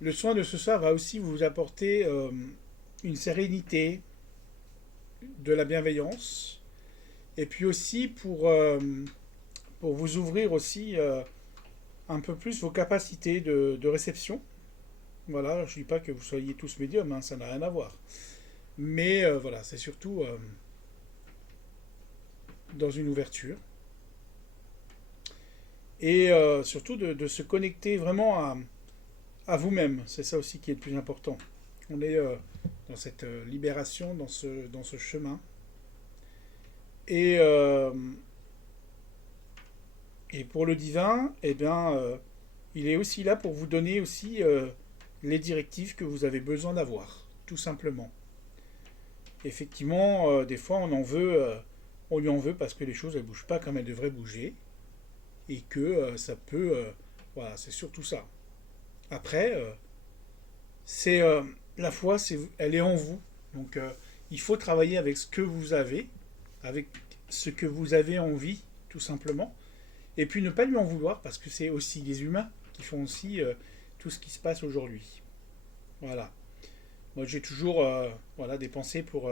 Le soin de ce soir va aussi vous apporter une sérénité, de la bienveillance, et puis aussi pour vous ouvrir aussi un peu plus vos capacités de réception. Voilà, je ne dis pas que vous soyez tous médiums, hein, ça n'a rien à voir. Mais voilà, c'est surtout dans une ouverture. Et surtout de se connecter vraiment à vous-même. C'est ça aussi qui est le plus important. On est dans cette libération, dans ce chemin. Et, euh, et pour le divin, eh bien, il est aussi là pour vous donner aussi les directives que vous avez besoin d'avoir, tout simplement. Effectivement, des fois, on lui en veut parce que les choses ne bougent pas comme elles devraient bouger et que ça peut, voilà, c'est surtout ça. Après, c'est la foi, elle est en vous. Donc, il faut travailler avec ce que vous avez, avec ce que vous avez envie, tout simplement. Et puis ne pas lui en vouloir parce que c'est aussi les humains qui font aussi tout ce qui se passe aujourd'hui. Voilà. Moi, j'ai toujours voilà, des pensées pour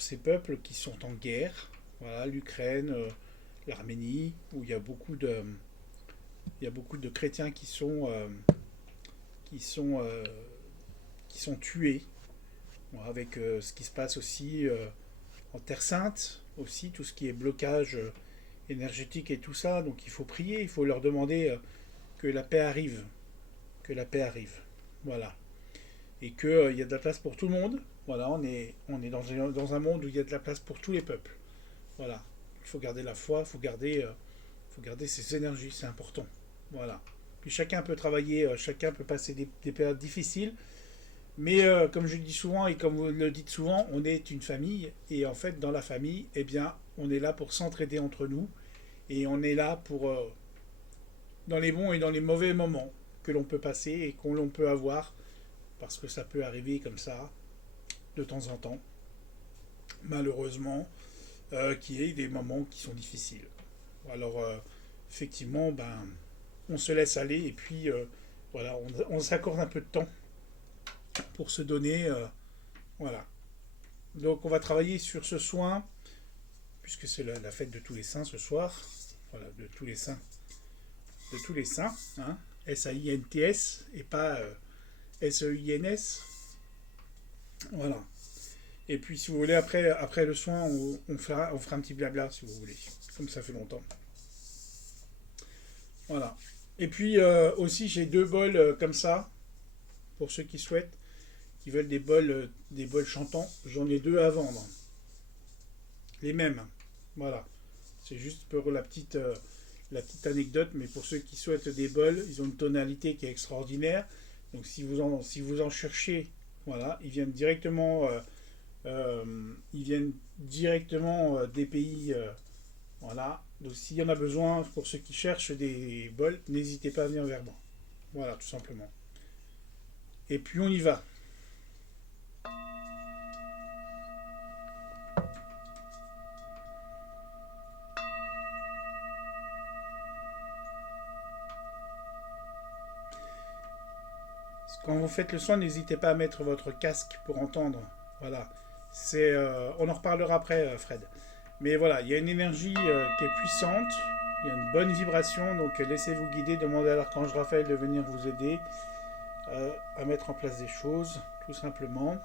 ces peuples qui sont en guerre. Voilà, l'Ukraine, l'Arménie, où il y a beaucoup de chrétiens qui sont, euh, qui sont tués. Bon, avec ce qui se passe aussi en Terre Sainte, aussi tout ce qui est blocage énergétique et tout ça. Donc il faut prier, il faut leur demander que la paix arrive, que la paix arrive. Voilà. Et qu'il y a de la place pour tout le monde. Voilà, on est dans un monde où il y a de la place pour tous les peuples. Voilà. Il faut garder la foi, faut garder ses énergies, c'est important. Voilà. Puis chacun peut travailler, chacun peut passer des périodes difficiles, mais comme je le dis souvent et comme vous le dites souvent, on est une famille et en fait dans la famille, eh bien, on est là pour s'entraider entre nous et on est là pour dans les bons et dans les mauvais moments que l'on peut passer et qu'on l'on peut avoir parce que ça peut arriver comme ça de temps en temps, malheureusement, qu'il y ait des moments qui sont difficiles. Alors effectivement, ben, on se laisse aller et puis voilà, on s'accorde un peu de temps pour se donner, voilà. Donc on va travailler sur ce soin puisque c'est la fête de tous les saints ce soir, voilà, de tous les saints, de tous les saints, hein, S-A-I-N-T-S et pas S-E-I-N-S, voilà. Et puis si vous voulez, après le soin, on fera un petit blabla si vous voulez, comme ça fait longtemps. Voilà. Et puis aussi j'ai deux bols comme ça, pour ceux qui souhaitent, qui veulent des bols chantants, j'en ai deux à vendre. Les mêmes. Voilà. C'est juste pour la petite anecdote, mais pour ceux qui souhaitent des bols, ils ont une tonalité qui est extraordinaire. Donc si vous en cherchez, voilà, ils viennent directement des pays, voilà. Donc s'il y en a besoin pour ceux qui cherchent des bols, n'hésitez pas à venir vers moi. Voilà, tout simplement. Et puis on y va. Quand vous faites le soin, n'hésitez pas à mettre votre casque pour entendre. Voilà. On en reparlera après, Fred. Mais voilà, il y a une énergie qui est puissante, il y a une bonne vibration, donc laissez-vous guider, demandez à l'archange Raphaël de venir vous aider à mettre en place des choses, tout simplement.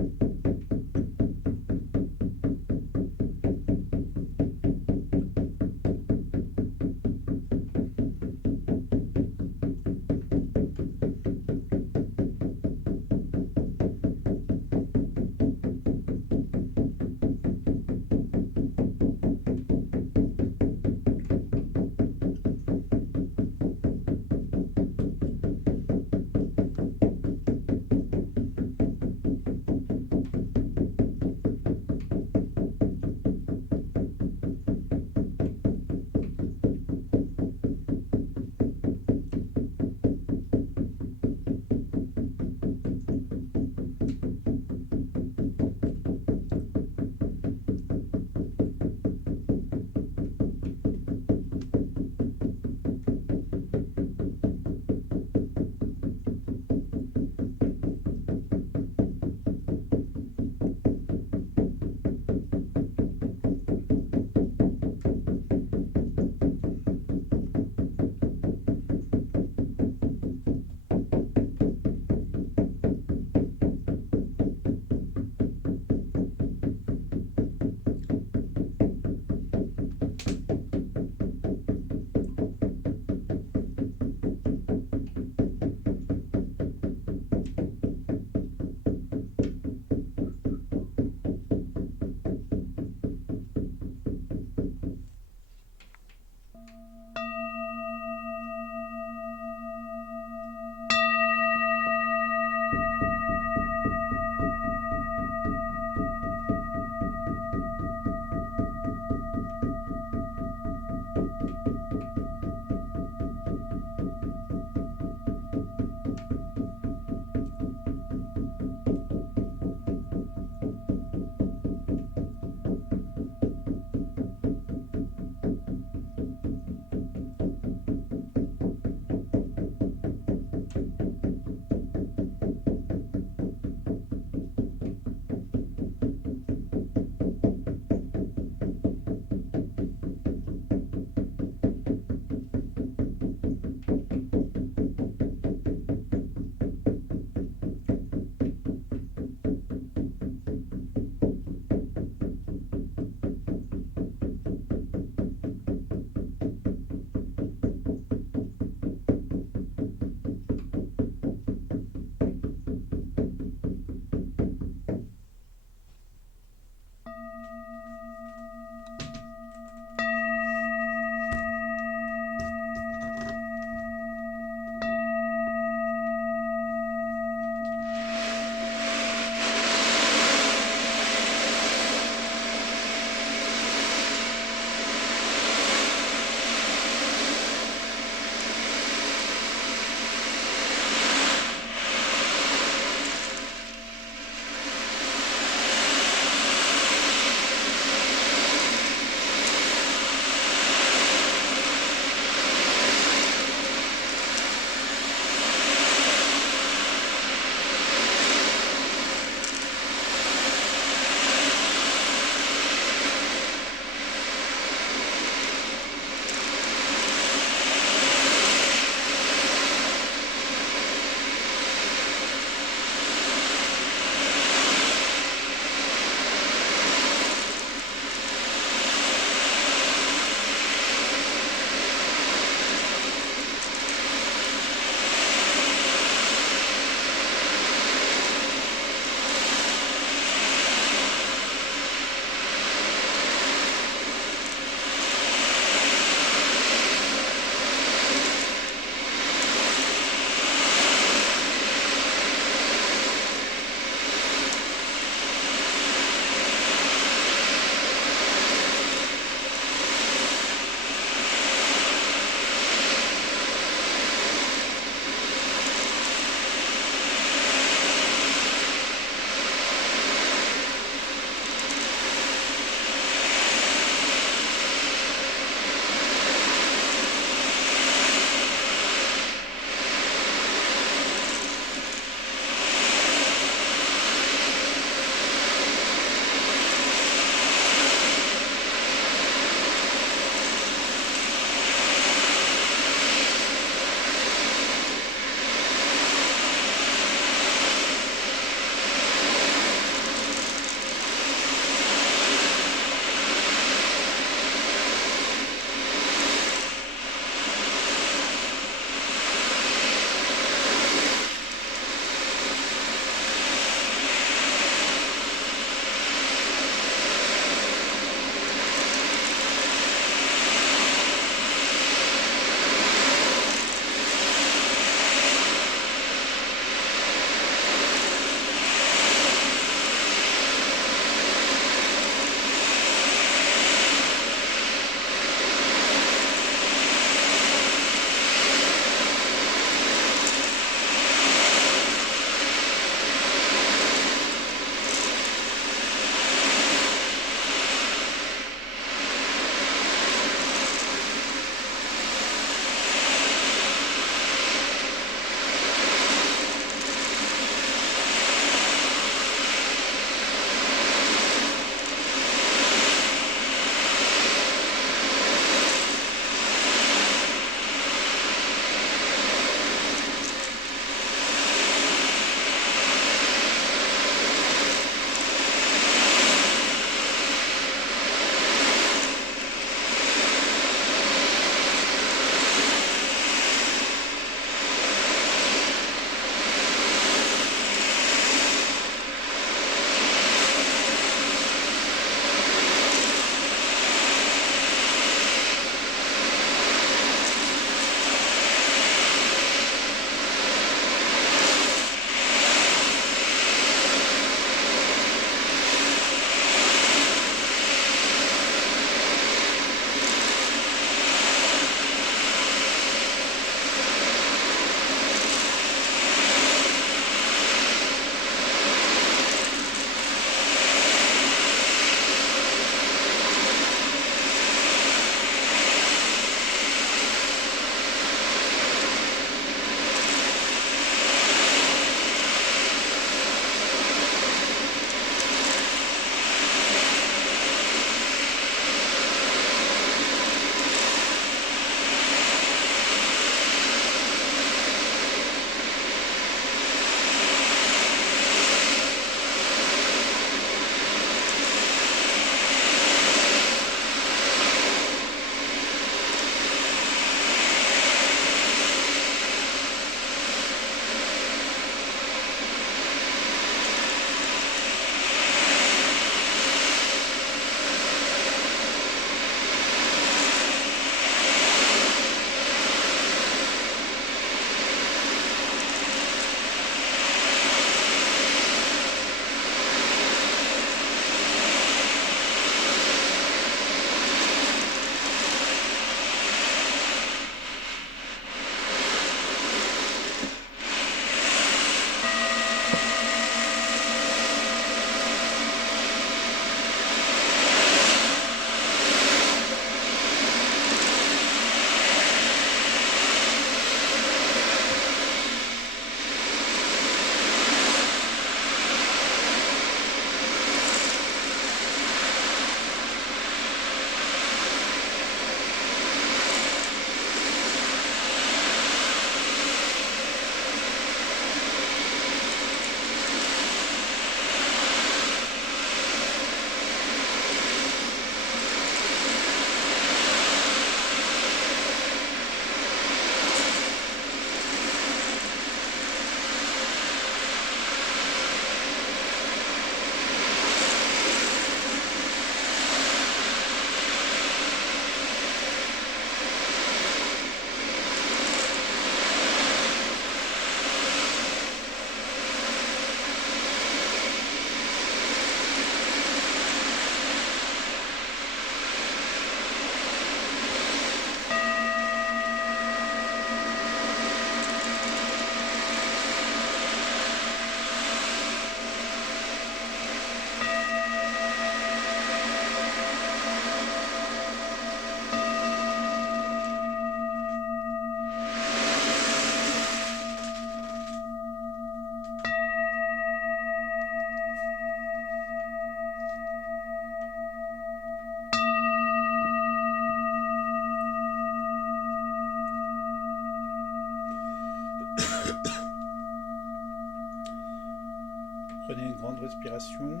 Prenez une grande respiration.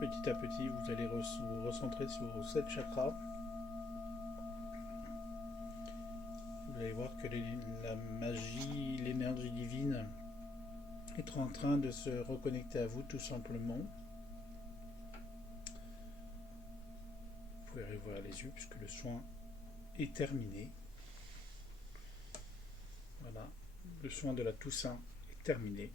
Petit à petit, vous allez vous recentrer sur vos 7 chakras. Vous allez voir que la magie, l'énergie divine est en train de se reconnecter à vous tout simplement. Vous pouvez réouvrir les yeux puisque le soin est terminé. Voilà, le soin de la Toussaint est terminé.